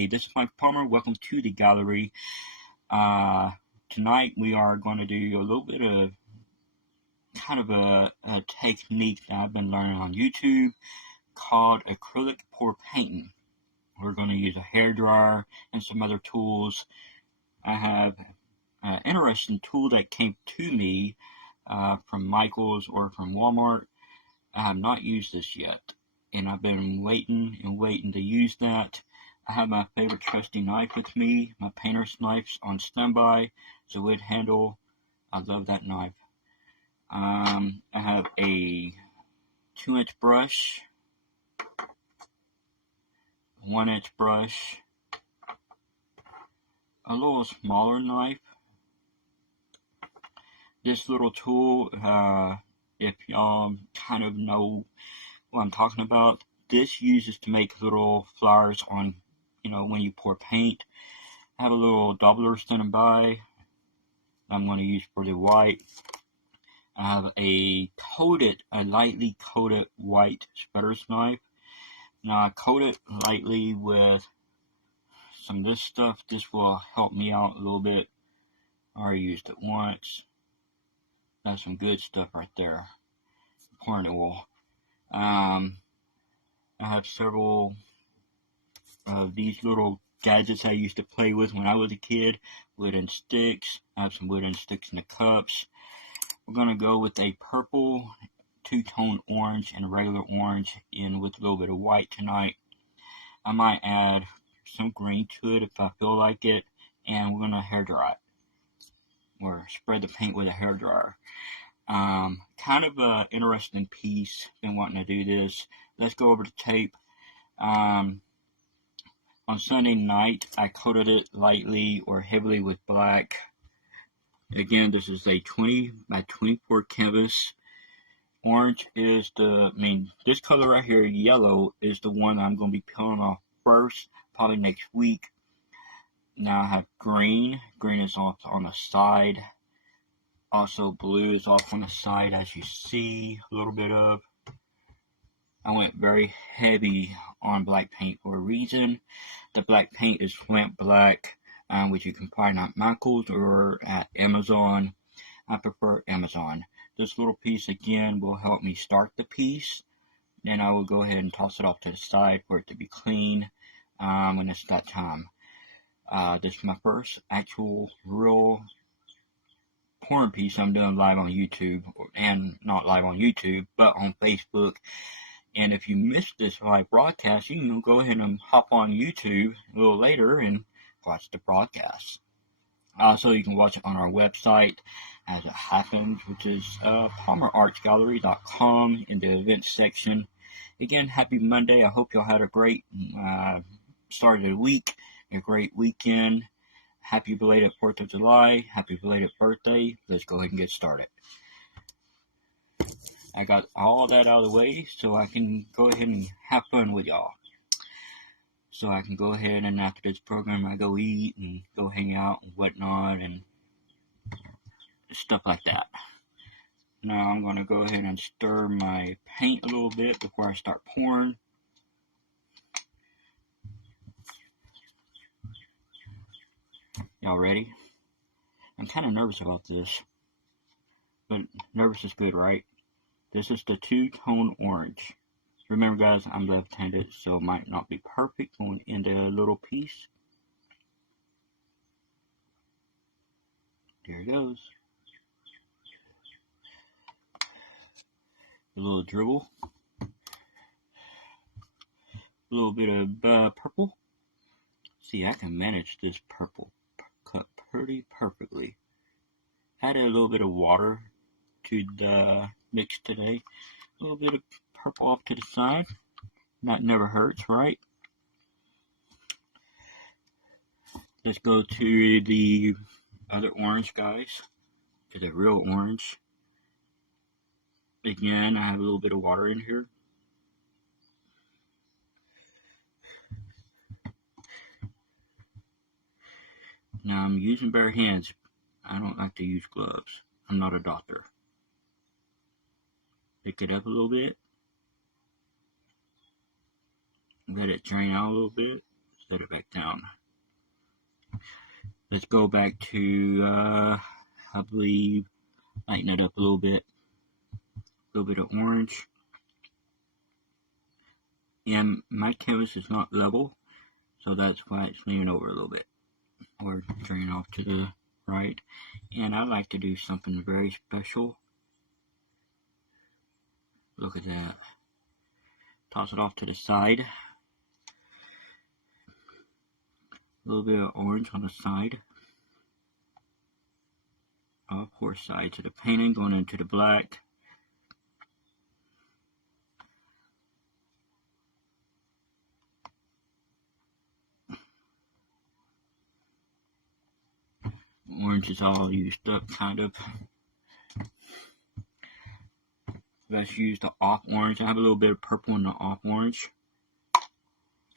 Hey, this is Mike Palmer. Welcome to the gallery. Tonight we are going to do a little bit of kind of a technique that I've been learning on YouTube called acrylic pour painting. We're going to use a hairdryer and some other tools. I have an interesting tool that came to me from Michael's or from Walmart. I have not used this yet, and I've been waiting to use that. I have my favorite trusty knife with me, my painter's knife's on standby. It's a wood handle. I love that knife. I have a 2-inch brush, 1-inch brush, a little smaller knife. This little tool, if y'all kind of know what I'm talking about, this uses to make little flowers on, when you pour paint. I have a little doubler standing by I'm going to use for the white. I have a lightly coated white spreader's knife. Now I coat it lightly with some of this stuff. This will help me out a little bit. I already used it once. That's some good stuff right there. Pouring oil. I have several of these little gadgets I used to play with when I was a kid. Wooden sticks. I have some wooden sticks in the cups. We're going to go with a purple, two-tone orange, and a regular orange, and with a little bit of white tonight. I might add some green to it if I feel like it, and we're going to hair dry it, or spread the paint with a hair dryer. Kind of an interesting piece. Been wanting to do this. Let's go over the tape. On Sunday night, I coated it lightly or heavily with black. Again, this is a 20 by 24 canvas. Orange is this color right here, yellow, is the one I'm going to be peeling off first, probably next week. Now I have green. Green is off on the side. Also, blue is off on the side, as you see a little bit of. I went very heavy on black paint for a reason. The black paint is Lamp Black, which you can find at Michael's or at Amazon. I prefer Amazon. This little piece again will help me start the piece. Then I will go ahead and toss it off to the side for it to be clean when it's that time. This is my first actual real pouring piece I'm doing live on YouTube, and not live on YouTube, but on Facebook. And if you missed this live broadcast, you can go ahead and hop on YouTube a little later and watch the broadcast. Also, you can watch it on our website as it happens, which is palmerartsgallery.com in the events section. Again, happy Monday. I hope y'all had a great start of the week, a great weekend. Happy belated 4th of July. Happy belated birthday. Let's go ahead and get started. I got all that out of the way so I can go ahead and have fun with y'all. So I can go ahead and after this program I go eat and go hang out and whatnot and stuff like that. Now I'm going to go ahead and stir my paint a little bit before I start pouring. Y'all ready? I'm kind of nervous about this, but nervous is good, right? This is the two-tone orange. Remember, guys, I'm left-handed, so it might not be perfect going into a little piece. There it goes. A little dribble. A little bit of purple. See, I can manage this purple cut pretty perfectly. Added a little bit of water to the mix today. A little bit of purple off to the side. That never hurts, right? Let's go to the other orange, guys. To the real orange. Again, I have a little bit of water in here. Now I'm using bare hands. I don't like to use gloves. I'm not a doctor. Pick it up a little bit. Let it drain out a little bit. set it back down. Let's go back to, I believe, lighten it up a little bit of orange. And my canvas is not level, so that's why it's leaning over a little bit, or turning off to the right. And I like to do something very special. Look at that. Toss it off to the side. A little bit of orange on the side. Four sides of the painting going into the black. Orange is all used up, kind of. Let's use the off orange. I have a little bit of purple in the off orange.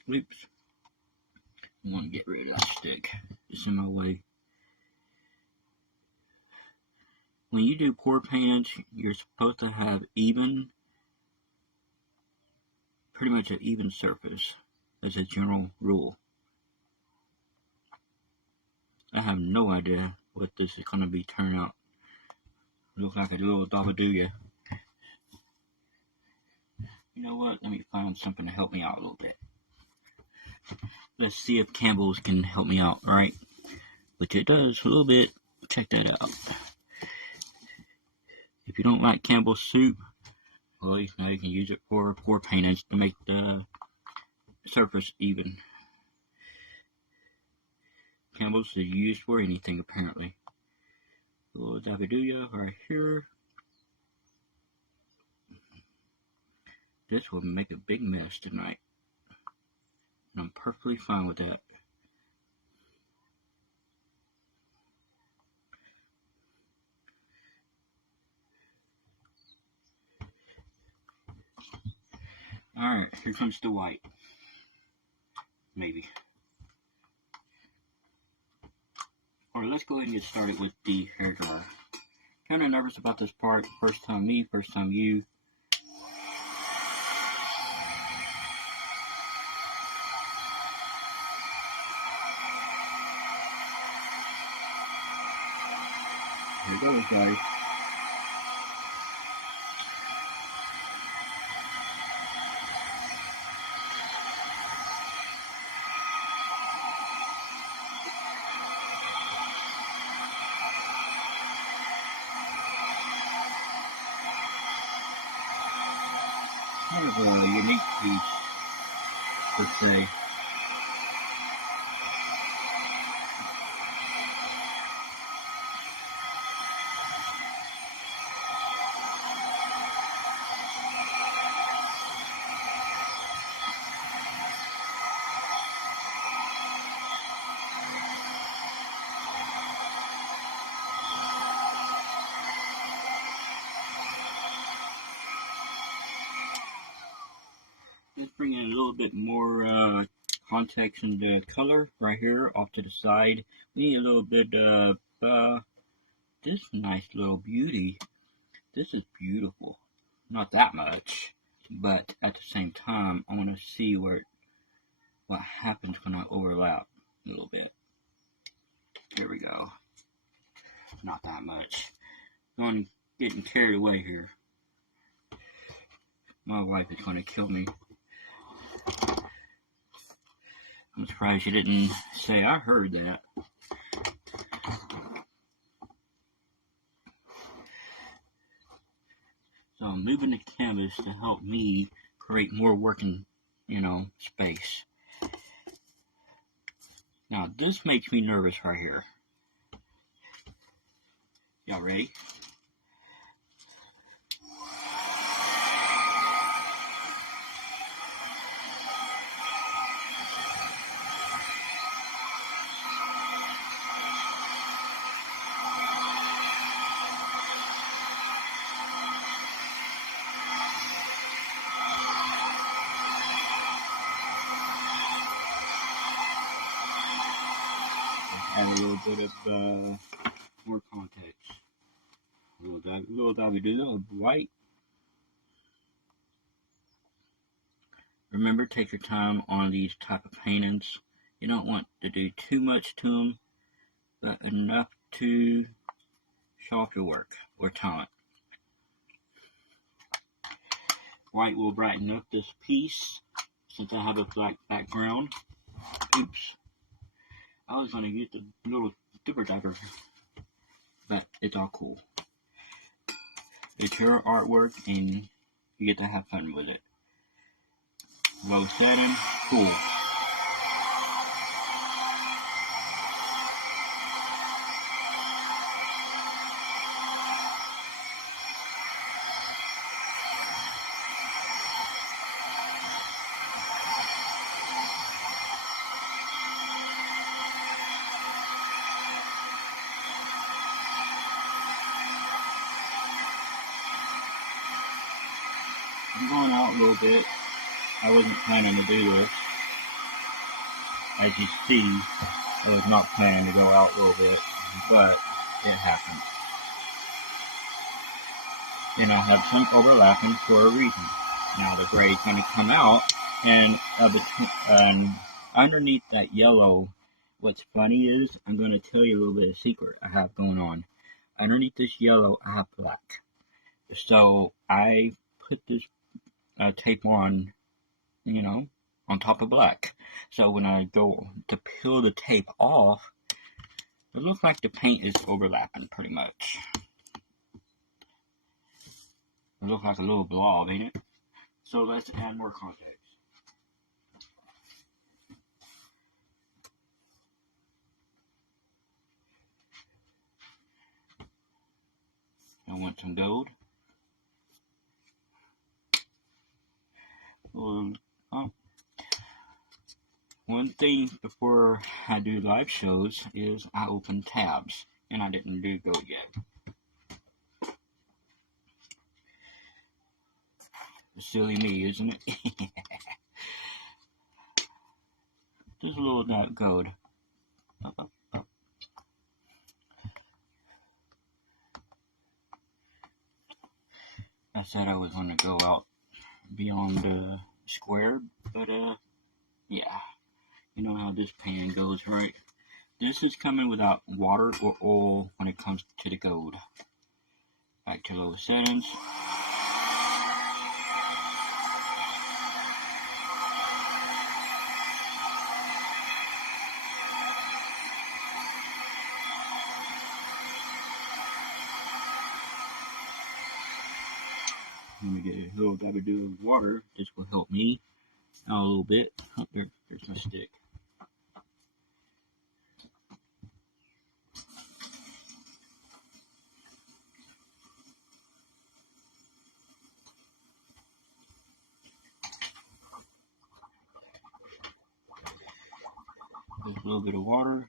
Oops. I want to get rid of that stick. It's in my way. When you do pour paintings, you're supposed to have pretty much an even surface as a general rule. I have no idea what this is going to be turning out. Looks like a little dabaduya. You know what? Let me find something to help me out a little bit. Let's see if Campbell's can help me out, alright? Which it does a little bit. Check that out. If you don't like Campbell's soup, well, now you can use it for pour paintings to make the surface even. Campbell's is used for anything, apparently. A little dabaduya right here. This will make a big mess tonight. And I'm perfectly fine with that. Alright, here comes the white. Maybe. Alright, let's go ahead and get started with the hairdryer. Kind of nervous about this part. First time me, first time you. Here goes, guys. Kind of a unique piece, per se. Just bring in a little bit more context in the color right here off to the side. We need a little bit of this nice little beauty. This is beautiful. Not that much, but at the same time, I want to see what happens when I overlap a little bit. There we go. Not that much. Getting carried away here. My wife is going to kill me. I'm surprised she didn't say I heard that. So I'm moving the canvas to help me create more working, space. Now this makes me nervous right here. Y'all ready? Add a little bit of more context. A little dabaduya of white. Remember, take your time on these type of paintings. You don't want to do too much to them, but enough to show off your work or talent. White will brighten up this piece since I have a black background. Oops. I was going to use the little dipper diver, but it's all cool. It's your artwork and you get to have fun with it. Low setting, cool. I'm going out a little bit. I wasn't planning to do this. As you see, I was not planning to go out a little bit, but it happened. And I'll have some overlapping for a reason. Now the gray is going to come out, and underneath that yellow, what's funny is, I'm going to tell you a little bit of secret I have going on. Underneath this yellow, I have black. So I put this tape on, on top of black. So when I go to peel the tape off, it looks like the paint is overlapping pretty much. It looks like a little blob, ain't it? So let's add more context. I want some gold. One thing before I do live shows is I open tabs, and I didn't do gold yet. Silly me, isn't it? Just a little dark gold. I said I was going to go out beyond the square, but yeah, you know how this pan goes, right? This is coming without water or oil when it comes to the gold. Back to low settings. Let me get a little dab of water. This will help me out a little bit. Oh, there's my stick. Just a little bit of water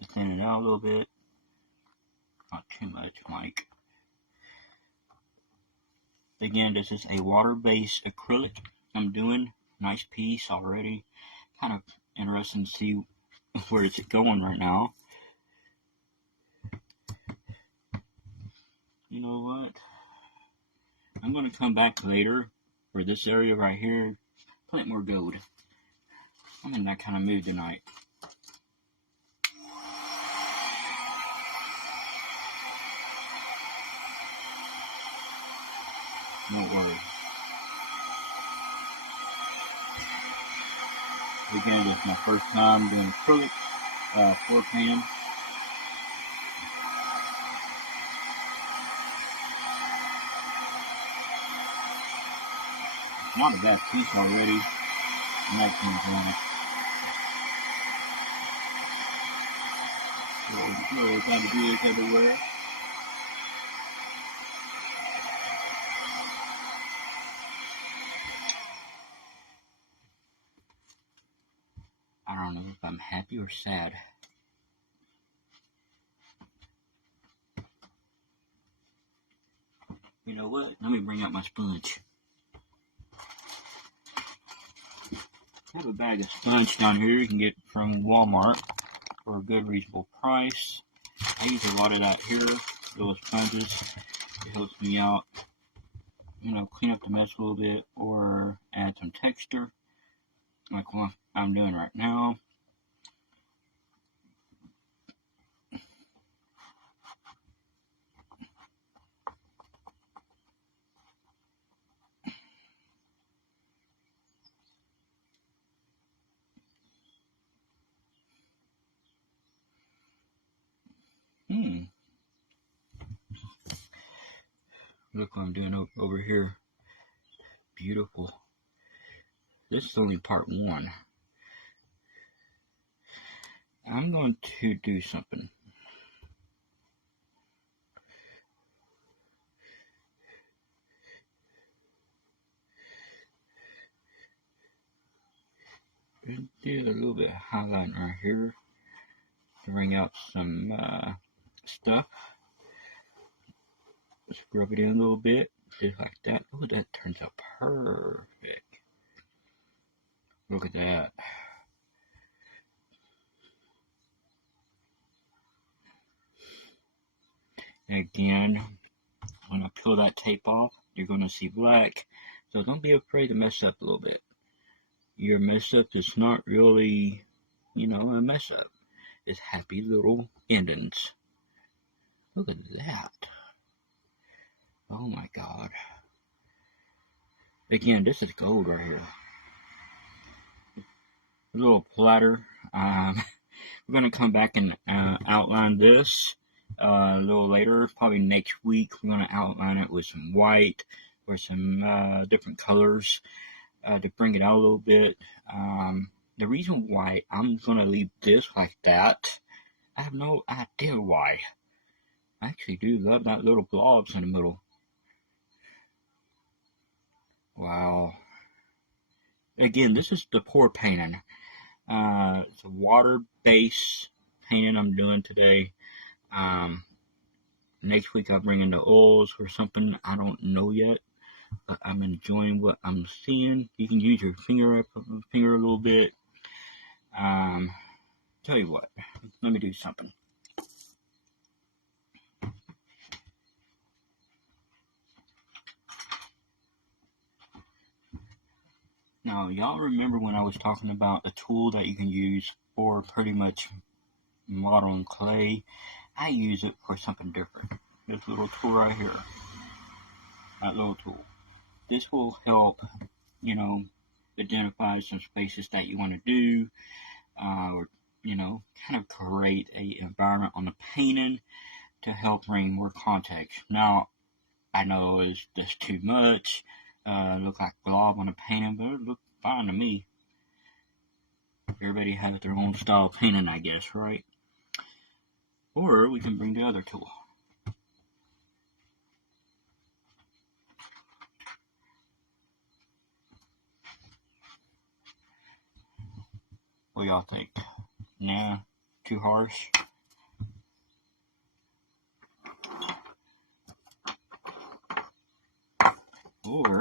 to thin it out a little bit. Not too much, Mike. Again, this is a water-based acrylic I'm doing. Nice piece already. Kind of interesting to see where it's going right now. You know what? I'm going to come back later for this area right here. Plant more gold. I'm in that kind of mood tonight. Don't worry. Again, this is my first time doing acrylic floor pan. Not a bad piece already. Nice and enjoying it. Little kind of beauty everywhere. I don't know if I'm happy or sad. You know what? Let me bring out my sponge. I have a bag of sponge down here you can get from Walmart for a good reasonable price. I use a lot of that here, little sponges. It helps me out, clean up the mess a little bit or add some texture. like what I'm doing right now. Look what I'm doing over here. Beautiful. This is only part one. I'm going to do something. Do a little bit of highlighting right here to bring out some stuff. Just rub it in a little bit, just like that. Oh, that turns out perfect. Look at that. Again, when I peel that tape off, you're going to see black. So don't be afraid to mess up a little bit. Your mess up is not really, a mess up. It's happy little endings. Look at that. Oh my God. Again, this is gold right here. A little platter. We're going to come back and outline this a little later. Probably next week we're going to outline it with some white or some different colors to bring it out a little bit. The reason why I'm going to leave this like that, I have no idea why. I actually do love that little blobs in the middle. Wow. Again, this is the pour painting. It's a water-based painting I'm doing today. Next week I'll bring in the oils or something. I don't know yet, but I'm enjoying what I'm seeing. You can use your finger a little bit. Tell you what, let me do something. Now, y'all remember when I was talking about the tool that you can use for pretty much modeling clay? I use it for something different. This little tool right here. That little tool. This will help, identify some spaces that you want to do, or, kind of create an environment on the painting to help bring more context. Now, I know it's just too much. Look like blob on a painting, but it looked fine to me. Everybody has their own style of painting, I guess, right? Or we can bring the other tool. What y'all think? Nah, too harsh? Or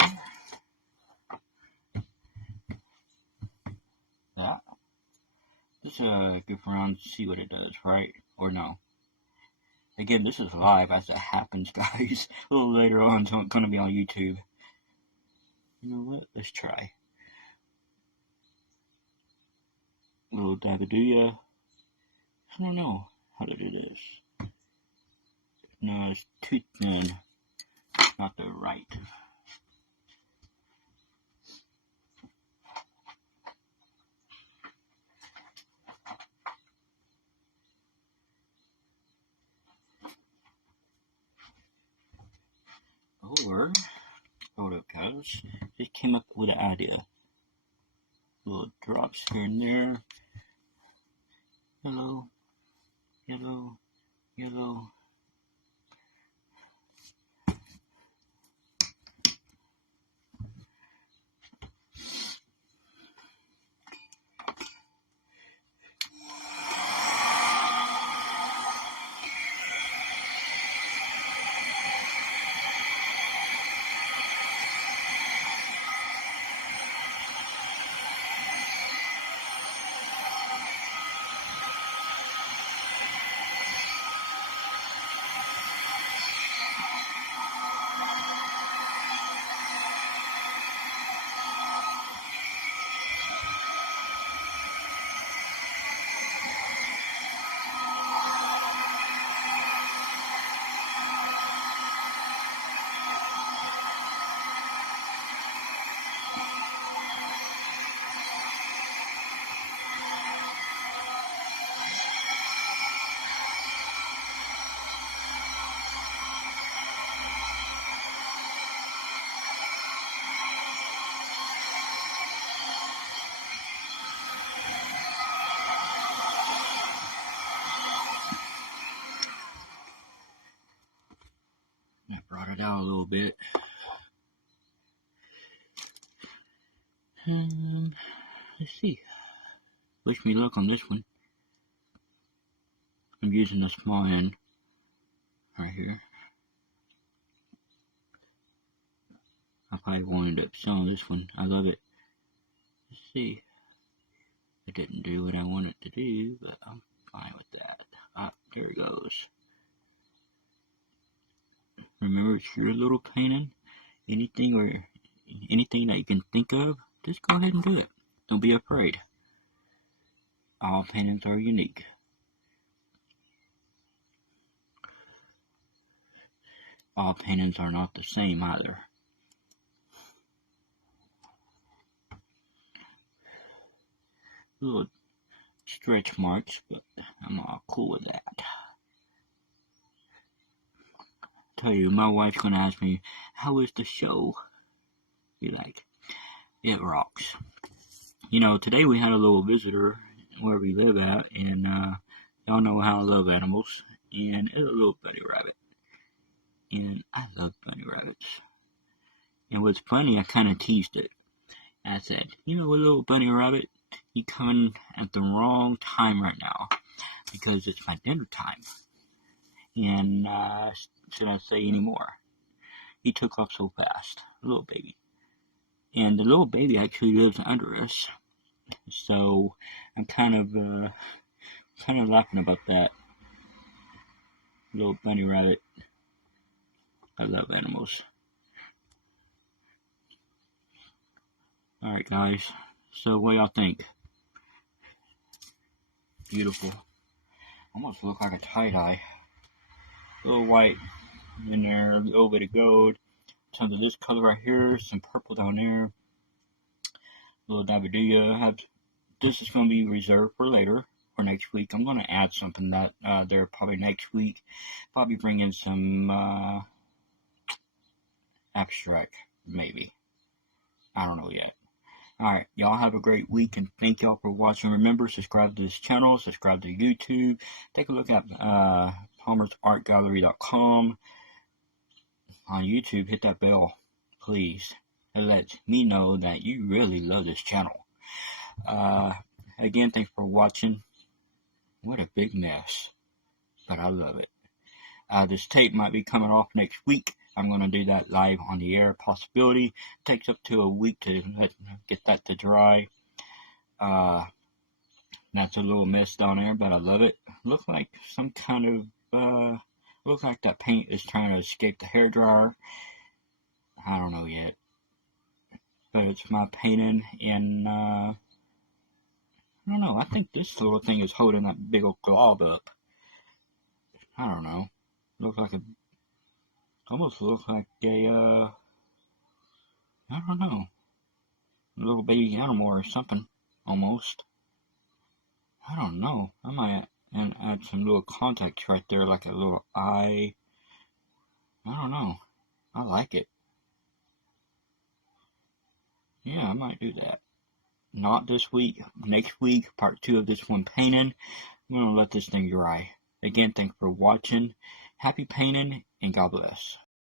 that. Just goof around and see what it does, right? Or no? Again, this is live as it happens, guys. A little later on, it's going to be on YouTube. You know what? Let's try. A little Daviduya. I don't know how to do this. No, it's too thin. Not the right. Or, hold up guys, just came up with an idea. Little drops here and there. Yellow, yellow, yellow. out a little bit. Let's see. Wish me luck on this one. I'm using the small end right here. I probably won't end up selling this one. I love it. Let's see. It didn't do what I wanted to do, but I'm fine with that. There it goes. Remember, it's your little painting. Anything that you can think of, just go ahead and do it. Don't be afraid. All paintings are unique. All paintings are not the same either. Little stretch marks, but I'm all cool with that. Tell you, my wife's gonna ask me, how is the show? Be like, it rocks. You know, today we had a little visitor where we live at, and y'all know how I love animals, and it's a little bunny rabbit. And I love bunny rabbits. And what's funny, I kind of teased it. I said, you know, a little bunny rabbit, you coming at the wrong time right now, because it's my dinner time. And should I say any more? He took off so fast, a little baby. And the little baby actually lives under us. So I'm kind of laughing about that. Little bunny rabbit. I love animals. Alright guys, so what y'all think? Beautiful. Almost look like a tie-dye. A little white in there, a little bit of gold. Some of this color right here, some purple down there. A little daffodil. This is going to be reserved for later, for next week. I'm going to add something that there probably next week. Probably bring in some abstract, maybe. I don't know yet. Alright, y'all have a great week, and thank y'all for watching. Remember, subscribe to this channel, subscribe to YouTube. Take a look at palmersartgallery.com. On YouTube, hit that bell, please. It lets me know that you really love this channel. Again, thanks for watching. What a big mess, but I love it. This tape might be coming off next week. I'm going to do that live on the air, possibility. It takes up to a week to get that to dry. That's a little mess down there, but I love it. Looks like some kind of, looks like that paint is trying to escape the hairdryer. I don't know yet. But it's my painting, and I don't know. I think this little thing is holding that big old glob up. I don't know. Looks like almost looks like a, I don't know, a little baby animal or something, almost. I don't know. I might add some little contacts right there, like a little eye. I don't know. I like it. Yeah, I might do that. Not this week. Next week, part 2 of this one painting. I'm going to let this thing dry. Again, thanks for watching. Happy painting, and God bless.